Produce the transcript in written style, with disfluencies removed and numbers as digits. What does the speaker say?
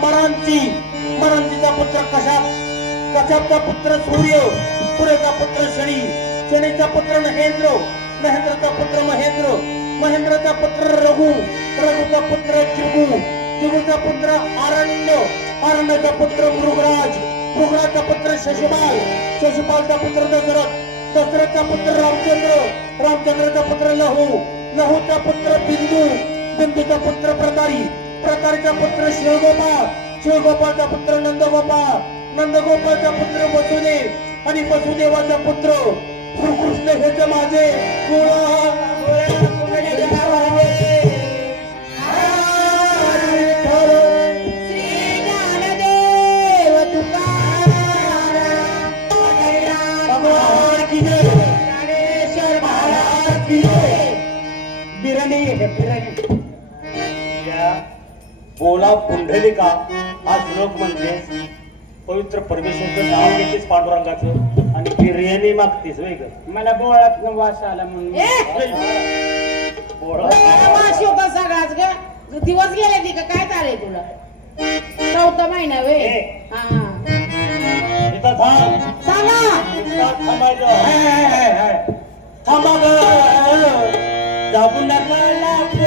मरांचीचा पुत्र कशाप, कशापचा पुत्र सूर्य, सूर्याचा पुत्र शनी, शनीचा पुत्र महेंद्र, महेंद्रचा पुत्र महेंद्र, महेंद्रचा पुत्र रघु, रघुचा पुत्र जिगु, जिगुचा पुत्र आरण्य, आरण्याचा पुत्र मृगराज, मृगराजचा पुत्र शशिपाल, शशिपालचा पुत्र दशरथ, दशरथचा पुत्र रामचंद्र, रामचंद्रचा पुत्र लहू, लहूचा पुत्र बिंदू, बिंदूचा पुत्र प्रतारी, प्रतारीचा पुत्र शिवगोपाळ, शिवगोपाळचा पुत्र नंदगोपाळ, नंदगोपाळचा पुत्र वसुदेव आणि वसुदेवाचा पुत्र श्रीकृष्ण हेच माझे बोला पुंडलिका हा श्लोक म्हणजे पवित्र परमेश्वरचं नाव घेतेस पांडुरंगाचं आणि बिर्याणी मागतेस वेग मला बोळात वास आला म्हणून वास होता सगळाच ग दिवस गेले ती का काय चालय तुला चौथा महिना वे थांबा जाऊ नका